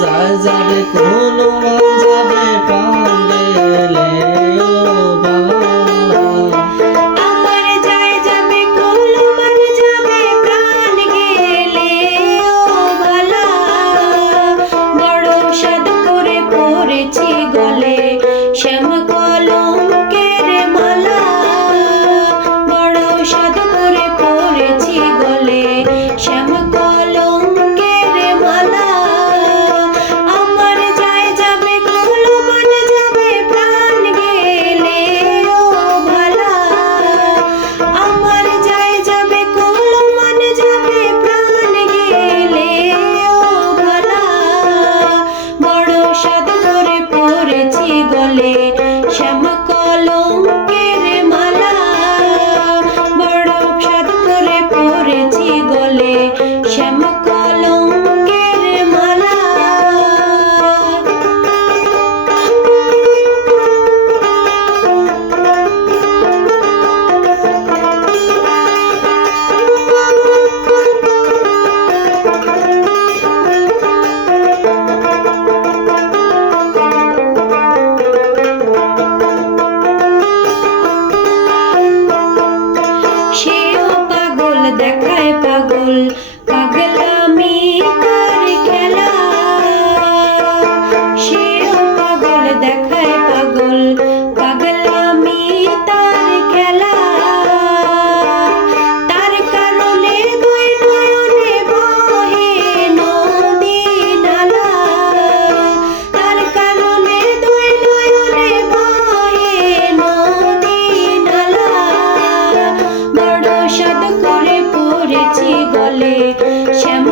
যায় যাবে কোন মন যাবে প্রাণ গেলে ও বালা আমার যায় যাবে কুল মন যাবে প্রাণ গেলে ও বালা বড় সাধ করে পড়েছি গলে শ্যাম কলঙ্কের মালা বড় সাধ করে পড়েছি গলে শ্যাম কলঙ্কের মালা আমার যায় যাবে কুল মন যাবে প্রাণ গেলে ও ভালা আমার যায় যাবে কুল মন যাবে প্রাণ গেলে ও ভালা বড় সাধ করে পড়েছি গলে শ্যাম কলঙ্কের মালা বড় সাধ করে পড়েছি গলে শ্যাম কলঙ্কের মালা সেও পাগল দেখায় পাগল পাগলামি তার খেলা সেও পাগল দেখায় পাগল পাগলামি তার খেলা তার কারণে দুই নয়নে বহে নদী নালা তার কারণে দুই নয়নে বহে নদী নালা বড় সাধ করে পড়েছি গলে শ্যাম